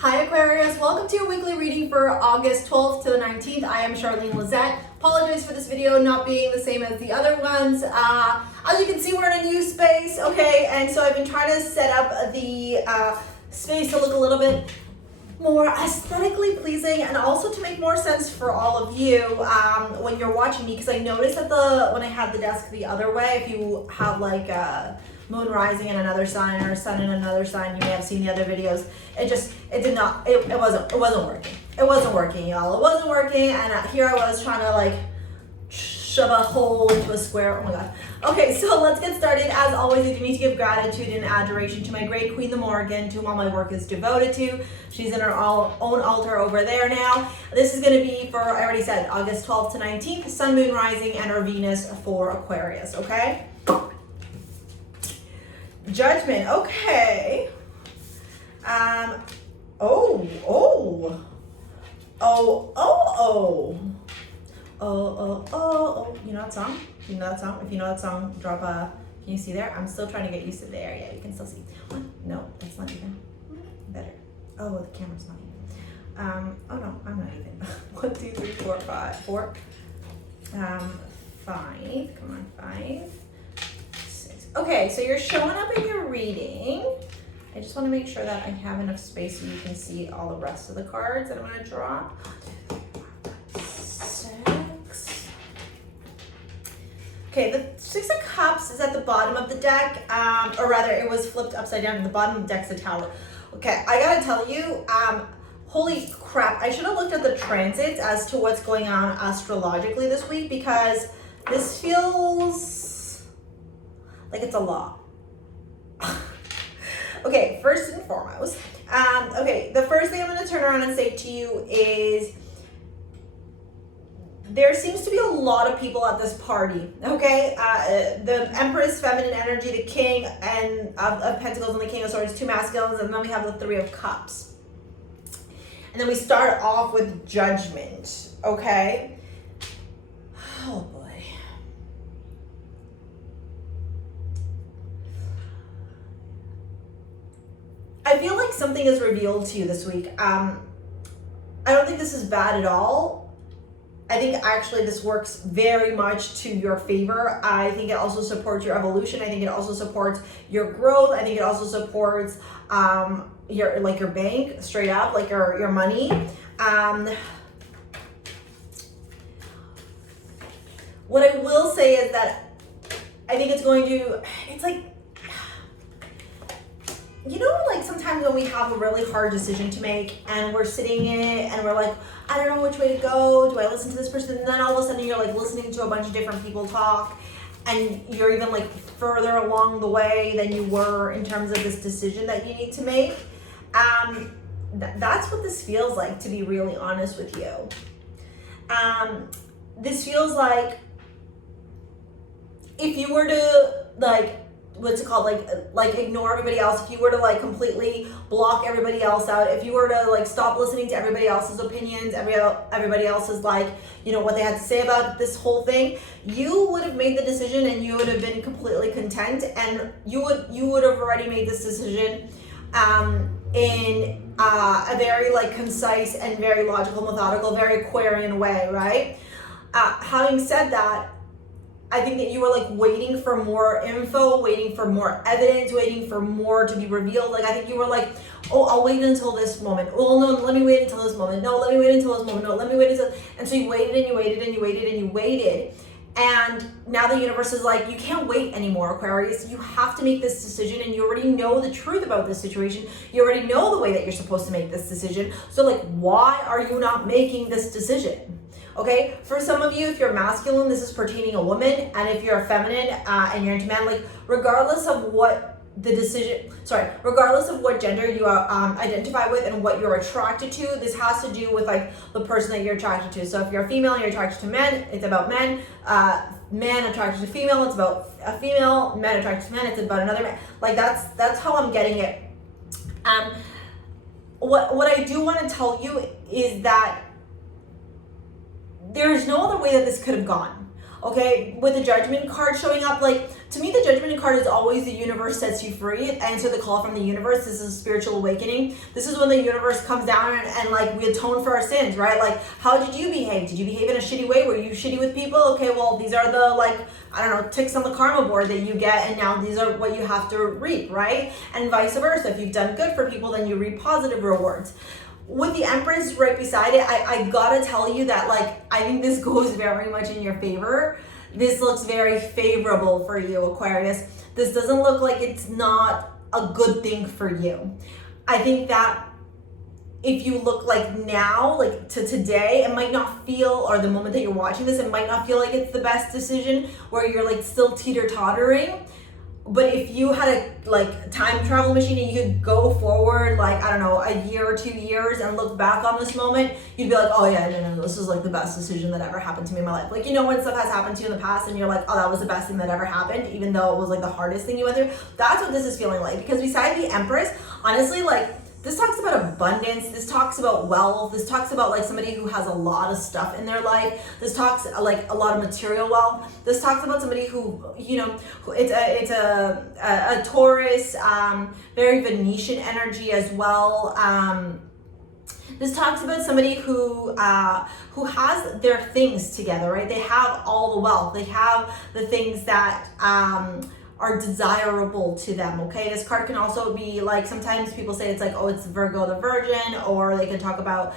Hi Aquarius, welcome to your weekly reading for August 12th to the 19th. I am Charlene Lizette. Apologize for this video not being the same as the other ones. As you can see, we're in a new space, okay? And so I've been trying to set up the space to look a little bit more aesthetically pleasing and also to make more sense for all of you when you're watching me, because I noticed that when I had the desk the other way, if you have like a moon rising in another sign or a sun in another sign, you may have seen the other videos, it wasn't working. It wasn't working, y'all. It wasn't working, and here I was trying to like shove a hole into a square. Oh my god. Okay, so let's get started. As always, I do need to give gratitude and adoration to my great queen, the Morgan, to whom all my work is devoted to. She's in her own altar over there now. This is going to be for, I already said, August 12th to 19th, sun, moon, rising, and our Venus for Aquarius, okay? Judgment, okay. You know that song? You know that song? If you know that song, drop a, can you see there? I'm still trying to get used to there. Yeah, you can still see. One, no, that's not even. Better. Oh, the camera's not even. Oh no, I'm not even. 1, 2, 3, 4, 5, 4. 5, come on, 5. Okay, so you're showing up in your reading. I just want to make sure that I have enough space so you can see all the rest of the cards that I'm going to draw. 6. Okay, the 6 of Cups is at the bottom of the deck, or rather it was flipped upside down. The bottom of the deck's the Tower. Okay, I gotta tell you, holy crap, I should have looked at the transits as to what's going on astrologically this week, because this feels like it's a lot. Okay, first and foremost, okay, the first thing I'm going to turn around and say to you is there seems to be a lot of people at this party, okay? The Empress, feminine energy, the King and of Pentacles and the King of Swords, 2 masculines, and then we have the 3 of Cups. And then we start off with Judgment, okay? Oh boy. I feel like something is revealed to you this week. I don't think this is bad at all. I think actually this works very much to your favor. I think it also supports your evolution. I think it also supports your growth. I think it also supports your bank, straight up, like your money. What I will say is that I think it's going to, it's like, you know, like sometimes when we have a really hard decision to make and we're sitting in it and we're like, I don't know which way to go. Do I listen to this person? And then all of a sudden you're like listening to a bunch of different people talk and you're even like further along the way than you were in terms of this decision that you need to make. That's what this feels like, to be really honest with you. This feels like if you were to like, what's it called, like ignore everybody else, if you were to like completely block everybody else out, if you were to like stop listening to everybody else's opinions, everybody else's like, you know, what they had to say about this whole thing, you would have made the decision and you would have been completely content, and you would have already made this decision in a very like concise and very logical, methodical, very Aquarian way, right? Having said that, I think that you were like waiting for more info, waiting for more evidence, waiting for more to be revealed. Like I think you were like, oh, I'll wait until this moment. Oh no, let me wait until this moment. No, let me wait until this moment. No, let me wait until, and so you waited and you waited and you waited and you waited. And now the universe is like, you can't wait anymore, Aquarius. You have to make this decision, and you already know the truth about this situation. You already know the way that you're supposed to make this decision. So like, why are you not making this decision? Okay, for some of you, if you're masculine, this is pertaining a woman, and if you're a feminine and you're into men, like regardless of what the decision, regardless of what gender you identify with and what you're attracted to, this has to do with like the person that you're attracted to. So if you're a female and you're attracted to men, it's about men. Man attracted to female, it's about a female. Men attracted to men, it's about another man. Like that's how I'm getting it. What I do want to tell you is that there's no other way that this could have gone. okay? With the Judgment card showing up, like, to me, the Judgment card is always the universe sets you free. Answer the call from the universe. This is a spiritual awakening. This is when the universe comes down and like, we atone for our sins, right? Like, how did you behave? Did you behave in a shitty way? Were you shitty with people? Okay, well, these are the, like, I don't know, ticks on the karma board that you get, and now these are what you have to reap, right? And vice versa. If you've done good for people, then you reap positive rewards. With the Empress right beside it, I gotta tell you that, like, I think this goes very much in your favor. This looks very favorable for you, Aquarius. This doesn't look like it's not a good thing for you. I think that if you look like now, like to today, it might not feel, or the moment that you're watching this, it might not feel like it's the best decision, where you're like still teeter-tottering. But if you had a like time travel machine and you could go forward, like, I don't know, a year or 2 years and look back on this moment, you'd be like, oh yeah, no, this is like the best decision that ever happened to me in my life. Like, you know, when stuff has happened to you in the past and you're like, oh, that was the best thing that ever happened, even though it was like the hardest thing you went through. That's what this is feeling like. Because beside the Empress, honestly, like, this talks about abundance. This talks about wealth. This talks about like somebody who has a lot of stuff in their life. This talks like a lot of material wealth. This talks about somebody who, you know, it's a Taurus, very Venetian energy as well. This talks about somebody who has their things together, right? They have all the wealth. They have the things that are desirable to them, okay? This card can also be like, sometimes people say it's like, oh, it's Virgo the Virgin, or they can talk about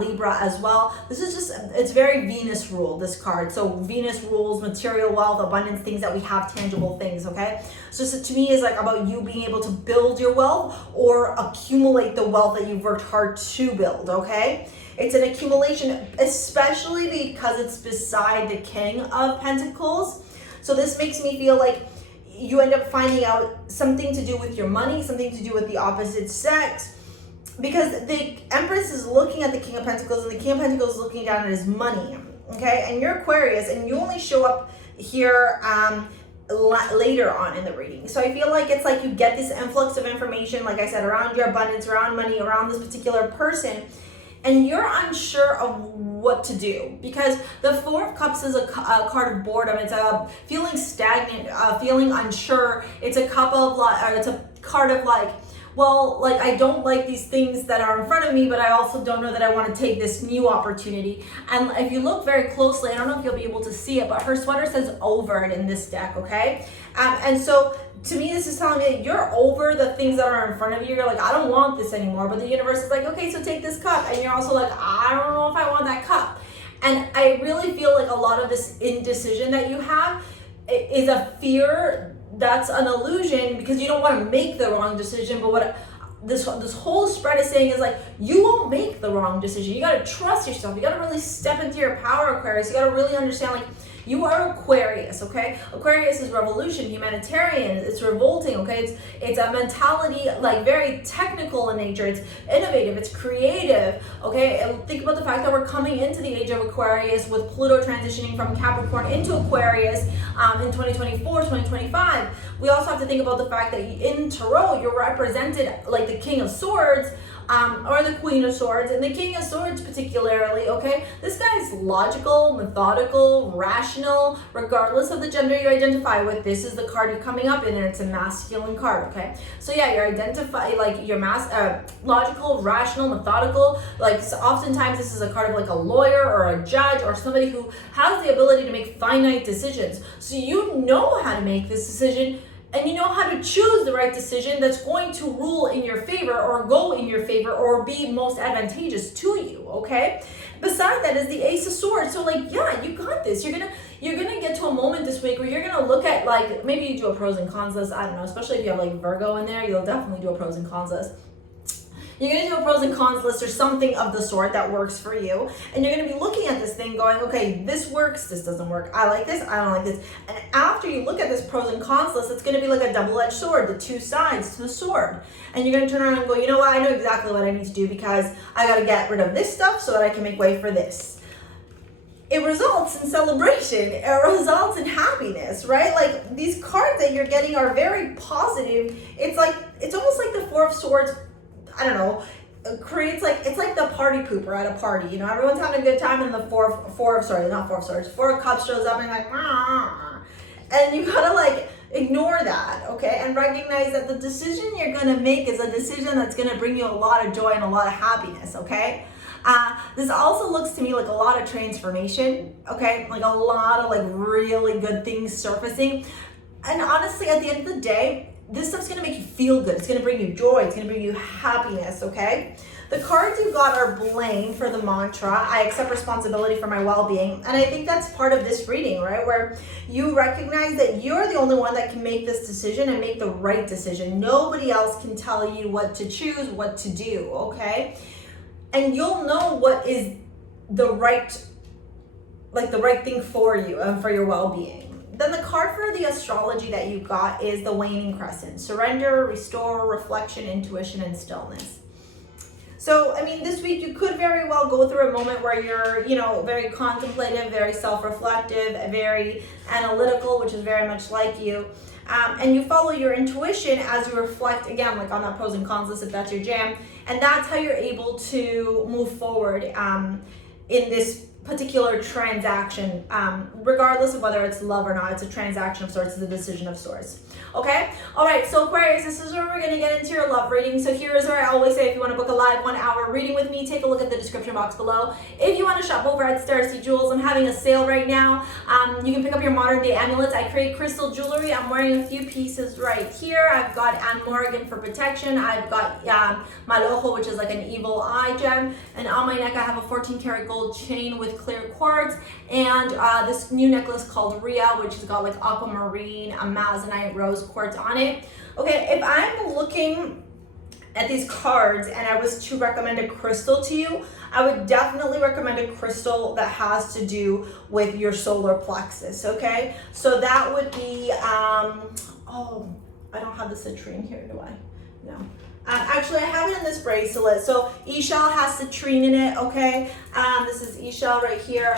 Libra as well. This is just, it's very Venus ruled, this card. So Venus rules material wealth, abundance, things that we have, tangible things, okay? So to me, it's like about you being able to build your wealth or accumulate the wealth that you've worked hard to build, okay? It's an accumulation, especially because it's beside the King of Pentacles. So this makes me feel like you end up finding out something to do with your money, something to do with the opposite sex, because the Empress is looking at the King of Pentacles and the King of Pentacles is looking down at his money, okay? And you're Aquarius and you only show up here later on in the reading. So I feel like it's like you get this influx of information, like I said, around your abundance, around money, around this particular person, and you're unsure of what to do, because the Four of Cups is a card of boredom. It's a feeling stagnant, feeling unsure. It's a cup of like, it's a card of like, well, like, I don't like these things that are in front of me, but I also don't know that I want to take this new opportunity. And if you look very closely, I don't know if you'll be able to see it, but her sweater says over it in this deck, okay? And so to me, this is telling me that you're over the things that are in front of you. You're like, I don't want this anymore. But the universe is like, okay, so take this cup. And you're also like, I don't know if I want that cup. And I really feel like a lot of this indecision that you have is a fear that's an illusion, because you don't want to make the wrong decision. But what this whole spread is saying is like, you won't make the wrong decision. You got to trust yourself. You got to really step into your power, Aquarius. You got to really understand, like, you are Aquarius, okay? Aquarius is revolution, humanitarian, it's revolting, okay? It's a mentality, like, very technical in nature. It's innovative, it's creative, okay? And think about the fact that we're coming into the age of Aquarius with Pluto transitioning from Capricorn into Aquarius in 2024, 2025. We also have to think about the fact that in Tarot, you're represented like the King of Swords, or the Queen of Swords, and the King of Swords particularly, okay? This guy's logical, methodical, rational, regardless of the gender you identify with. This is the card you're coming up in, and it's a masculine card, okay? So yeah, you're logical, rational, methodical. Like, so oftentimes this is a card of like a lawyer or a judge or somebody who has the ability to make finite decisions. So you know how to make this decision, and you know how to choose the right decision that's going to rule in your favor or go in your favor or be most advantageous to you, okay? Beside that is the Ace of Swords. So like, yeah, you got this. You're gonna get to a moment this week where you're gonna look at, like, maybe you do a pros and cons list. I don't know, especially if you have like Virgo in there, you'll definitely do a pros and cons list. You're going to do a pros and cons list or something of the sort that works for you. And you're going to be looking at this thing going, okay, this works, this doesn't work. I like this, I don't like this. And after you look at this pros and cons list, it's going to be like a double-edged sword, the two sides to the sword. And you're going to turn around and go, you know what, I know exactly what I need to do, because I got to get rid of this stuff so that I can make way for this. It results in celebration. It results in happiness, right? Like, these cards that you're getting are very positive. It's like, it's almost like the Four of Swords, I don't know, creates like, it's like the party pooper at a party. You know, everyone's having a good time, and the four of cups shows up and like, and you gotta like ignore that, okay, and recognize that the decision you're gonna make is a decision that's gonna bring you a lot of joy and a lot of happiness, okay. This also looks to me like a lot of transformation, okay, like a lot of like really good things surfacing. And honestly, at the end of the day, this stuff's gonna make you feel good. It's gonna bring you joy. It's gonna bring you happiness, okay? The cards you got are blame for the mantra. I accept responsibility for my well-being. And I think that's part of this reading, right? Where you recognize that you're the only one that can make this decision and make the right decision. Nobody else can tell you what to choose, what to do, okay? And you'll know what is the right thing for you and for your well-being. Then the card for the astrology that you got is the waning crescent. Surrender, restore, reflection, intuition, and stillness. So, I mean, this week you could very well go through a moment where you're, you know, very contemplative, very self-reflective, very analytical, which is very much like you. And you follow your intuition as you reflect, again, like on that pros and cons list if that's your jam. And that's how you're able to move forward in this particular transaction, regardless of whether it's love or not. It's a transaction of sorts, it's a decision of sorts. Okay? All right, so Aquarius, this is where we're going to get into your love reading. So here is where I always say, if you want to book a live 1 hour reading with me, take a look at the description box below. If you want to shop over at STARSEA Jewels, I'm having a sale right now. You can pick up your modern day amulets. I create crystal jewelry. I'm wearing a few pieces right here. I've got Anne Morgan for protection. I've got Malojo, which is like an evil eye gem. And on my neck, I have a 14 karat gold chain with clear quartz. And this new necklace called Rhea, which has got like aquamarine, amazonite, rose quartz on it. Okay, if I'm looking at these cards and I was to recommend a crystal to you, I would definitely recommend a crystal that has to do with your solar plexus, okay? So that would be, oh, I don't have the citrine here, do I? No. Actually, I have it in this bracelet. So eShell has citrine in it, okay? This is eShell right here.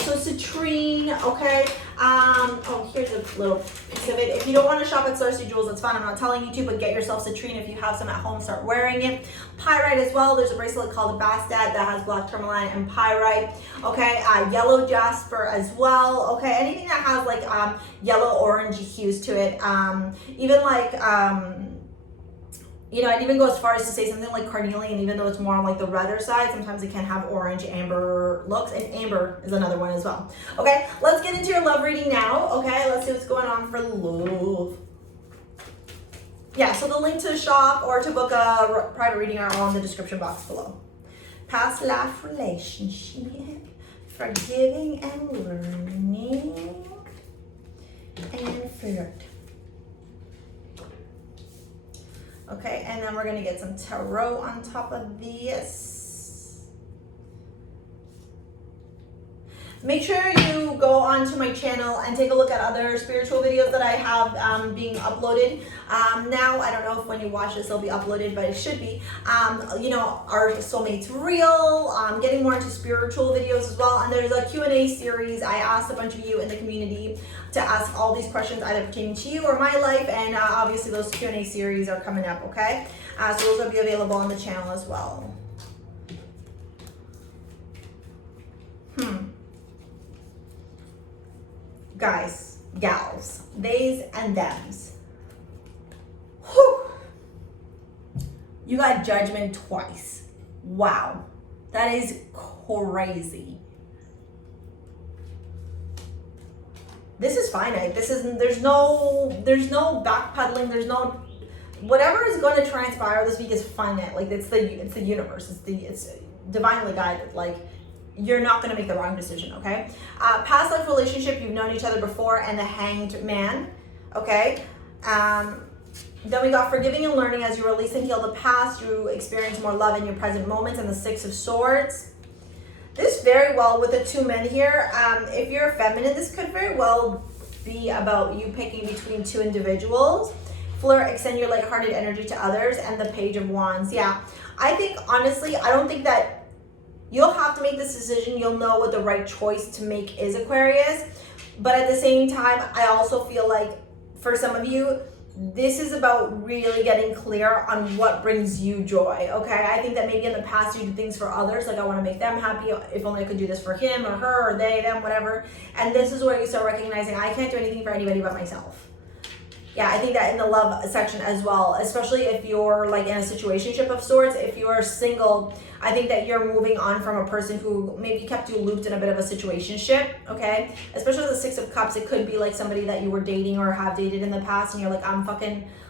So citrine, okay? Oh, here's a little piece of it. If you don't want to shop at STARSEA Jewels, that's fine. I'm not telling you to, but get yourself citrine. If you have some at home, start wearing it. Pyrite as well. There's a bracelet called Bastet that has black tourmaline and pyrite, okay? Yellow jasper as well, okay? Anything that has like yellow orangey hues to it. Even like you know, I'd even go as far as to say something like carnelian, even though it's more on like the redder side, sometimes it can have orange, amber looks, and amber is another one as well. Okay, let's get into your love reading now. Okay, let's see what's going on for love. Yeah, so the link to shop or to book a private reading are all in the description box below. Past life relationship, forgiving and learning, and flirt. Okay, and then we're gonna get some tarot on top of this. Make sure you go onto my channel and take a look at other spiritual videos that I have being uploaded. Now, I don't know if when you watch this, they'll be uploaded, but it should be. You know, are soulmates real? Getting more into spiritual videos as well. And there's a Q&A series. I asked a bunch of you in the community to ask all these questions either pertaining to you or my life. And obviously those Q&A series are coming up, okay? So those will be available on the channel as well. Guys, gals, theys and thems. Whew. You got judgment twice. Wow. That is crazy. This is finite. This isn't, there's no backpedaling, there's no, whatever is going to transpire this week is finite. Like it's the universe. It's divinely guided. Like, you're not going to make the wrong decision, okay? Past life relationship, you've known each other before, and the Hanged Man, okay? Then we got forgiving and learning. As you release and heal the past, you experience more love in your present moments, and the Six of Swords. This very well, with the two men here, if you're feminine, this could very well be about you picking between two individuals. Flirt, extend your lighthearted energy to others, and the Page of Wands. Yeah, I think, honestly, I don't think that you'll have to make this decision. You'll know what the right choice to make is, Aquarius. But at the same time, I also feel like for some of you, this is about really getting clear on what brings you joy, okay? I think that maybe in the past you did things for others, like I want to make them happy, if only I could do this for him or her or they, them, whatever. And this is where you start recognizing I can't do anything for anybody but myself. Yeah, I think that in the love section as well, especially if you're like in a situationship of sorts, if you're single, I think that you're moving on from a person who maybe kept you looped in a bit of a situationship, okay? Especially the Six of Cups, it could be like somebody that you were dating or have dated in the past and you're like,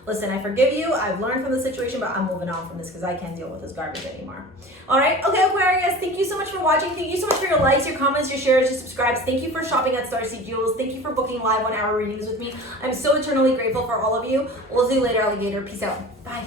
listen, I forgive you, I've learned from the situation, but I'm moving on from this because I can't deal with this garbage anymore. All right, okay, Aquarius, thank you so much for watching. Thank you so much for your likes, your comments, your shares, your subscribes. Thank you for shopping at STARSEA Jewels. Thank you for booking live 1 hour readings with me. I'm so eternally grateful for all of you. We'll see you later, alligator. Peace out. Bye.